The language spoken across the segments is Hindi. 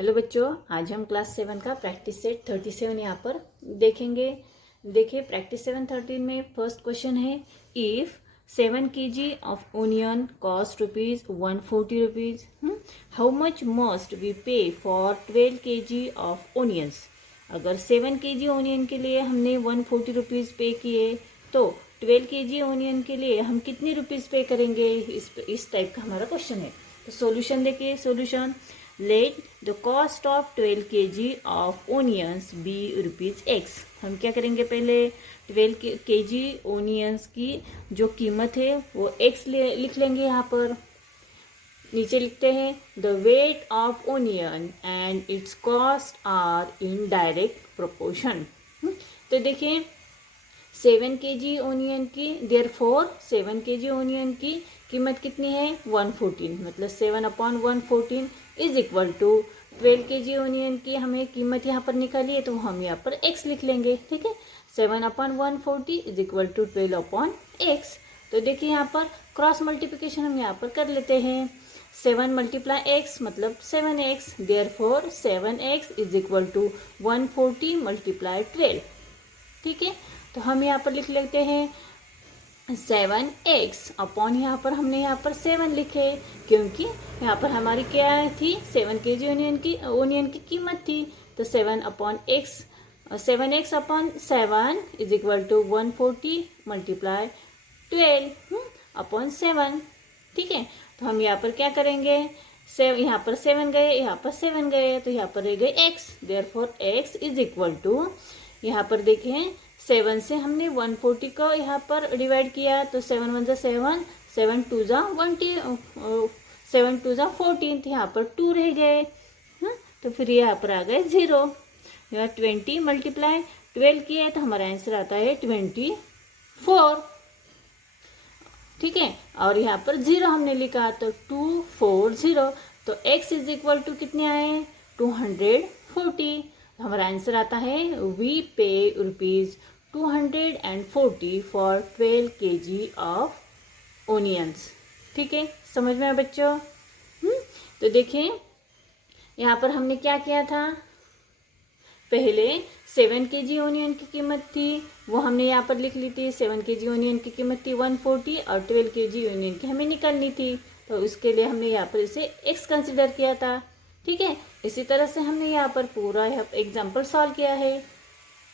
हेलो बच्चों, आज हम क्लास 7 का प्रैक्टिस सेट 37 यहाँ पर देखेंगे। देखिए प्रैक्टिस 7:13 में फर्स्ट क्वेश्चन है, if 7 kg of onion cost ₹140, how much must we pay for 12 kg of onions. अगर 7 kg ओनियन के लिए हमने 140 पे किए तो 12 kg ओनियन के लिए हम कितने रुपीज़ पे करेंगे। इस टाइप का हमारा क्वेश्चन है। तो सॉल्यूशन देखिए, solution let the cost of 12 kg of onions be ₹X। हम क्या करेंगे, पहले 12 kg ओनियंस की जो कीमत है वो x लिख लेंगे। यहाँ पर नीचे लिखते हैं the weight of onion and its cost are in direct proportion. तो देखिए 7 kg ओनियन की, देयरफॉर 7 kg ओनियन की कीमत कितनी है 114, मतलब 7/114 is equal to 12 kg onion की हमें कीमत यहाँ पर निकाली है तो हम यहाँ पर x लिख लेंगे। ठीक है, 7/140 इज इक्वल टू 12/x। तो देखिए यहाँ पर क्रॉस मल्टीप्लिकेशन हम यहाँ पर कर लेते हैं। 7 × x मतलब 7x, therefore 7x is equal to 140 × 12। ठीक है, तो हम यहाँ पर लिख लेते हैं 7x अपॉन, यहाँ पर हमने यहाँ पर 7 लिखे क्योंकि यहाँ पर हमारी क्या थी 7 kg ओनियन की कीमत थी। तो 7x upon 7 is equal to 140 × 12 upon 7। ठीक है, तो हम यहाँ पर क्या करेंगे, यहाँ पर 7 गए, यहाँ पर 7 गए, तो यहाँ पर रह गए x, therefore x is equal to, यहाँ पर देखें 7 से हमने 140 को यहाँ पर डिवाइड किया तो 7 1 7, 7 2 7 2 14, तो यहाँ पर 2 रह गए। तो फिर यहाँ पर आ गए 0। यहाँ 20 × 12 किया तो हमारा आंसर आता है 24। ठीक है, और यहाँ पर 0 हमने लिखा तो 240, तो x इज इक्वल टू कितने आए 240। हमारा आंसर आता है वी पे ₹240 फॉर 12 kg ऑफ ओनियंस। ठीक है, समझ में आया बच्चों। तो देखिए यहाँ पर हमने क्या किया था, पहले 7 kg ओनियन की कीमत थी वो हमने यहाँ पर लिख ली थी। 7 kg ओनियन की कीमत थी 140 और 12 kg ओनियन की हमें निकालनी थी, तो उसके लिए हमने यहाँ पर इसे x कंसिडर किया था। ठीक है, इसी तरह से हमने यहाँ पर पूरा एग्जाम्पल सॉल्व किया है।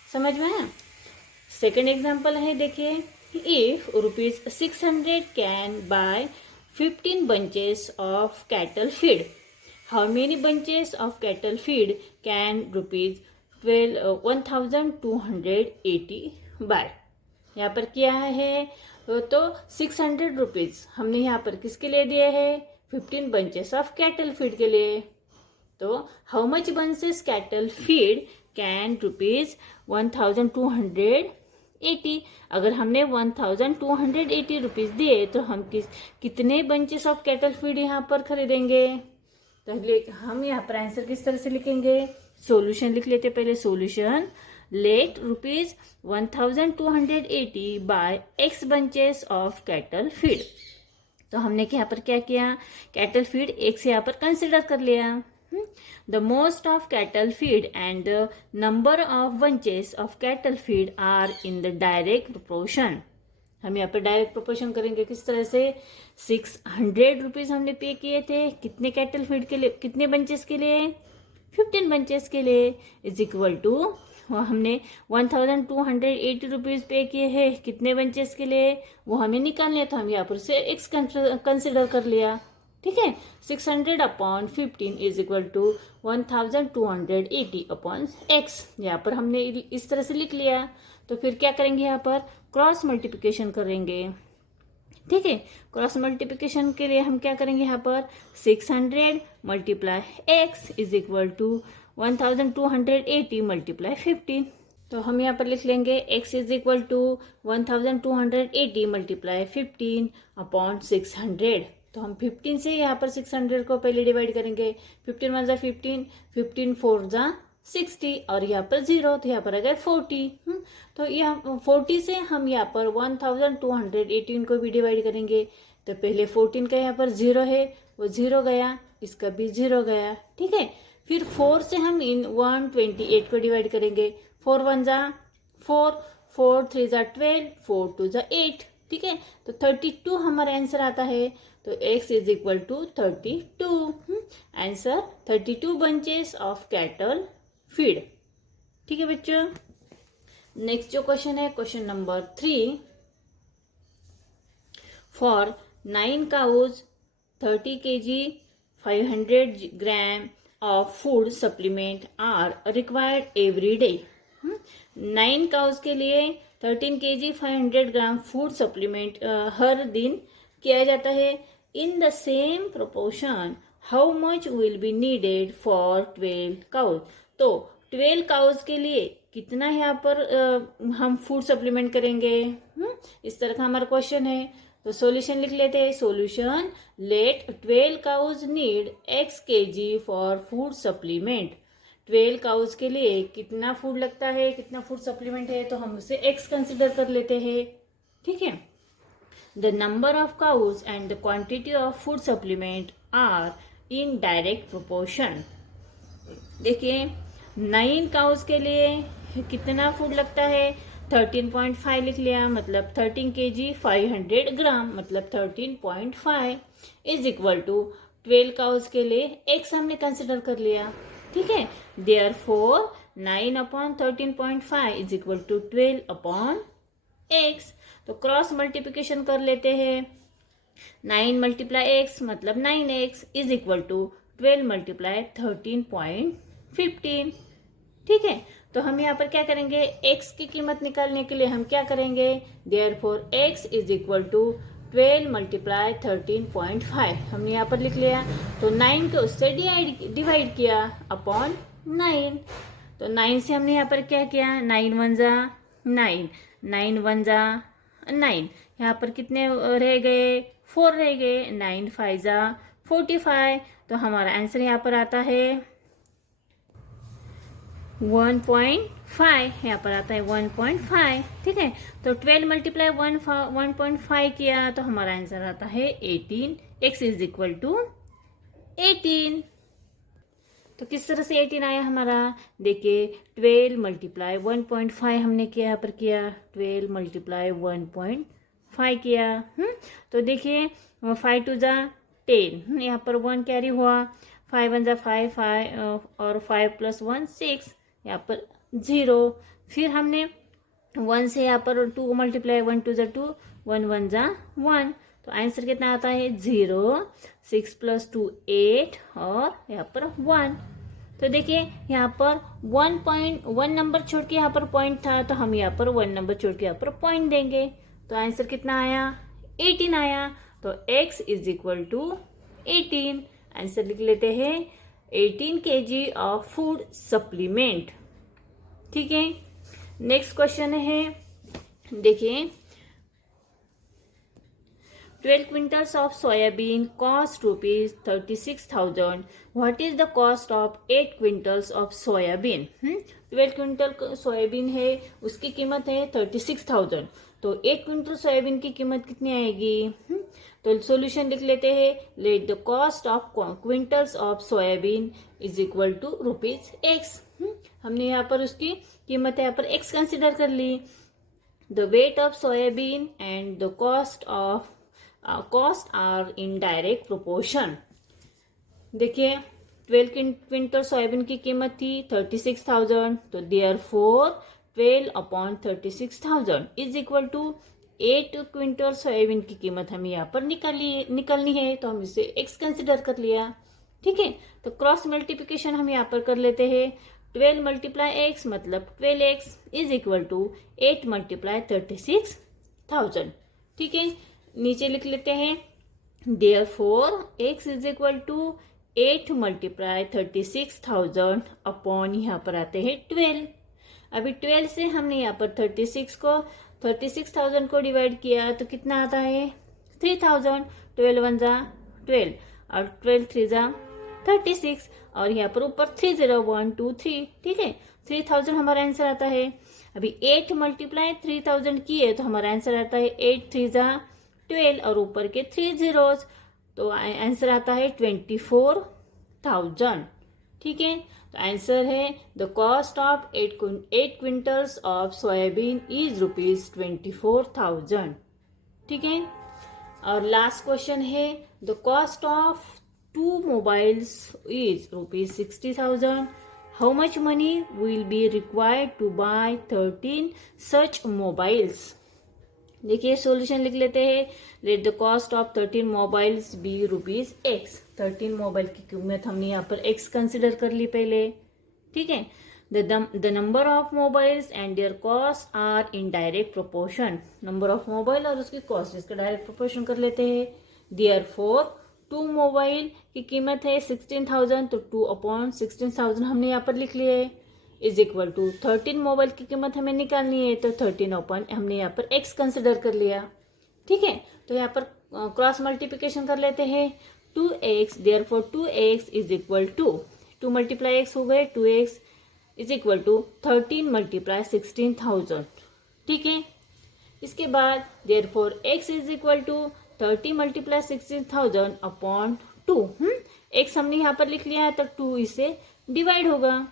समझ में आया। सेकेंड एग्जाम्पल है, देखिए if ₹600 can buy 15 bunches of cattle feed, how many bunches of cattle feed can ₹1280 buy. यहाँ पर क्या है, तो 600 रुपीज़ हमने यहाँ पर किसके लिए दिए हैं 15 bunches ऑफ कैटल फीड के लिए। तो how much bunches cattle feed can ₹1280। अगर हमने 1280 रुपीज़ दिए तो हम कितने बंचेस ऑफ कैटल फीड यहाँ पर खरीदेंगे। तो हम यहाँ पर आंसर किस तरह से लिखेंगे, सॉल्यूशन लिख लेते पहले। Solution let ₹1280 buy x bunches of cattle feed. तो हमने यहाँ पर क्या किया, कैटल फीड x यहाँ पर कंसिडर कर लिया। The most of cattle feed and the number of bunches of cattle feed are in the direct proportion। हम यहाँ पर डायरेक्ट प्रोपोर्शन करेंगे किस तरह से, 600 रुपीज़ हमने पे किए थे कितने कैटल फीड के लिए, कितने बंचेस के लिए 15 बंचेस के लिए, इज इक्वल टू हमने 1280 रुपीज़ पे किए हैं कितने बंचेस के लिए वो हमें निकालने, तो हम यहाँ पर से x कंसिडर कर लिया। ठीक है, 600 upon 15 is equal to 1280 upon x। यहाँ पर हमने इस तरह से लिख लिया। तो फिर क्या करेंगे, यहाँ पर क्रॉस मल्टीप्लिकेशन करेंगे। ठीक है, क्रॉस मल्टीप्लिकेशन के लिए हम क्या करेंगे, यहाँ पर 600 × x इज इक्वल टू 1280 × 15। तो हम यहाँ पर लिख लेंगे x is equal to 1280 × 15 upon 600। तो हम 15 से यहाँ पर 600 को पहले डिवाइड करेंगे। 15 1 15, 15 4 60 और यहाँ पर 0, तो यहाँ पर आ गया 40। तो यहाँ 40 से हम यहाँ पर 1218 को भी डिवाइड करेंगे। तो पहले 14 का यहाँ पर 0 है वो 0 गया, इसका भी 0 गया। ठीक है, फिर 4 से हम इन 128 को डिवाइड करेंगे। 4 1 जा 4, 4 3 जा 12, 4 2 जा 8। ठीक है, तो 32 हमारा आंसर आता है। तो x is equal to 32। Answer 32 bunches of cattle feed. ठीक है बच्चों, नेक्स्ट जो क्वेश्चन है question number 3। For 9 cows 30 kg 500 gram of food supplement are required every day। 9 cows के लिए 13 kg 500 ग्राम फूड सप्लीमेंट हर दिन किया जाता है। In the same proportion how much will be needed for 12 cows। तो 12 cows के लिए कितना यहाँ पर हम फूड सप्लीमेंट करेंगे। इस तरह का हमारा क्वेश्चन है। तो सॉल्यूशन लिख लेते हैं। Solution, let 12 cows need x kg for food supplement. 12 cows के लिए कितना फूड लगता है, कितना फूड सप्लीमेंट है, तो हम उसे x कंसिडर कर लेते हैं। ठीक है, the number of cows and the quantity of food supplement are in direct proportion. देखिए 9 cows के लिए कितना फूड लगता है, 13.5 लिख लिया, मतलब 13 kg 500 ग्राम, मतलब 13.5 इज इक्वल टू 12 cows के लिए x हमने कंसिडर कर लिया। ठीक है, therefore 9 upon 13.5 is equal to 12 upon x। तो क्रॉस मल्टीप्लिकेशन कर लेते हैं। 9 मल्टीप्लाई x मतलब 9x is equal to 12 multiply 13.15। ठीक है, तो हम यहाँ पर क्या करेंगे, x की कीमत निकालने के लिए हम क्या करेंगे, therefore x is equal to 12 multiply 13.5 हमने यहाँ पर लिख लिया। तो 9 को उससे डिवाइड किया अपॉन 9। तो 9 से हमने यहाँ पर क्या किया, 9 1 जा 9, 9 1 जा 9, यहाँ पर कितने रह गए, 4 रह गए, 9 5 जा 45। तो हमारा आंसर यहाँ पर आता है 1.5, यहाँ पर आता है 1.5। ठीक है, तो 12 मल्टीप्लाई 1.5 किया तो हमारा आंसर आता है 18। x is equal to 18। तो किस तरह से 18 आया हमारा, देखिए 12 मल्टीप्लाई 1.5 हमने किया, यहाँ पर किया 12 मल्टीप्लाई 1.5 किया। तो देखिए 5 2 जा 10, यहाँ पर 1 कैरी हुआ, 5 1 जा 5 और 5 प्लस 1 6, यहाँ पर 0। फिर हमने 1 से यहाँ पर 2 मल्टीप्लाई 1 2 जा 2, 1 1 जा 1। तो आंसर कितना आता है 0, 6 प्लस 2 8 और यहाँ पर 1। तो देखिए यहाँ पर 1 नंबर छोड़ के यहाँ पर पॉइंट था, तो हम यहाँ पर 1 नंबर छोड़ के यहाँ पर पॉइंट देंगे। तो आंसर कितना आया, 18 आया। तो x is equal to 18। Answer लिख लेते हैं 18 kg ऑफ फूड सप्लीमेंट। ठीक है, नेक्स्ट क्वेश्चन है, देखिए 12 quintals of soybean cost rupees 36,000। What is the cost of 8 quintals of soybean. 12 quintal soybean है, उसकी कीमत है 36,000। तो 8 क्विंटल सोयाबीन की कीमत कितनी आएगी। तो सॉल्यूशन लिख लेते हैं, let the cost of quintals of soybean is equal to rupees x। हमने यहाँ पर उसकी कीमत यहाँ पर x कंसिडर कर ली। The weight of soybean and the cost are in direct proportion. देखिए 12 क्विंटल सोयाबीन की कीमत थी 36,000, तो therefore 12 upon 36,000 is equal to 8 quintal soybean की कीमत हमें यहाँ पर निकलनी है, तो हम इसे x कंसिडर कर लिया। ठीक है, तो क्रॉस मल्टीप्लिकेशन हम यहाँ पर कर लेते हैं। 12 मल्टीप्लाई x मतलब 12x is equal to 8 multiply 36,000। ठीक है, नीचे लिख लेते हैं, therefore x is equal to 8 multiply 36,000 upon यहाँ पर आते हैं 12। अभी 12 से हमने यहाँ पर 36,000 को डिवाइड किया तो कितना आता है 3,000। 12 1 जा 12 और 12 3 जा 36 और यहाँ पर ऊपर 3 0 1 2 3। ठीक है, 3,000 हमारा आंसर आता है। अभी 8 मल्टीप्लाई 3,000 किए तो हमारा आंसर आता है 8 3 जा 12 और ऊपर के 3 zeros, तो आंसर आता है 24,000। ठीक है, तो आंसर है the cost of 8 quintals of soybean is ₹24,000। ठीक है, और लास्ट क्वेश्चन है the cost of 2 mobiles is ₹60,000। How much money will be required to buy 13 such mobiles. देखिए सॉल्यूशन लिख लेते हैं। Let the cost of 13 mobiles be ₹X। 13 mobile की कीमत हमने यहाँ पर X कंसिडर कर ली पहले। ठीक है, the number of mobiles and their cost are in direct proportion. Number of mobile और उसकी कॉस्ट इसका डायरेक्ट प्रोपोर्शन कर लेते हैं। देयरफॉर 2 मोबाइल की कीमत है 16,000, तो 2/16,000 हमने यहाँ पर लिख लिया है, इज इक्वल टू 13 मोबाइल की कीमत हमें निकालनी है, तो 13 हमने यहाँ पर X कंसिडर कर लिया। ठीक है, तो यहाँ पर क्रॉस मल्टीप्लिकेशन कर लेते हैं। 2x, therefore 2x is equal to 2 × X हो गए, 2x इज इक्वल टू 13 × 16,000। ठीक है, इसके बाद therefore x is equal to 30 × 16,000 upon 2। x हमने यहाँ पर लिख लिया है, तो 2 इससे डिवाइड होगा।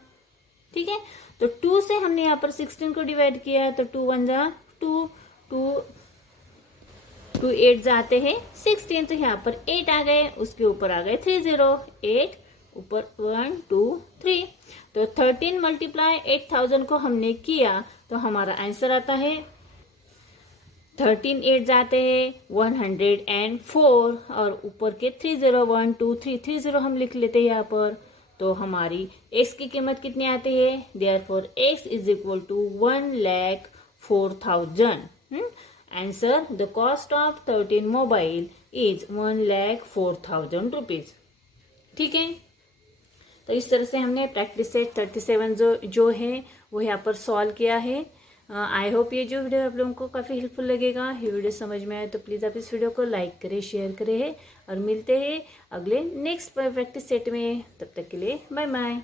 ठीक है, तो 2 से हमने यहाँ पर 16 को डिवाइड किया, तो 2 1 जा 2, 2 8 जाते हैं 16, तो यहाँ पर 8 आ गए, उसके ऊपर आ गए 30, 8 ऊपर 1 2 3, तो 13 × 8,000 को हमने किया, तो हमारा आंसर आता है 13 8 जाते हैं 104, और ऊपर के 30 1 2 3 30 हम लिख लेते हैं यहाँ पर। तो हमारी x की कीमत कितनी आती है, therefore x is equal to 1,04,000। Answer the cost of 13 mobile is ₹1,04,000। ठीक है, तो इस तरह से हमने प्रैक्टिस सेट 37 जो है वो यहाँ पर सॉल्व किया है। आई होप ये जो वीडियो आप लोगों को काफ़ी हेल्पफुल लगेगा। ये वीडियो समझ में आए तो प्लीज़ आप इस वीडियो को लाइक करें, शेयर करें, और मिलते हैं अगले नेक्स्ट प्रैक्टिस सेट में। तब तक के लिए बाय बाय।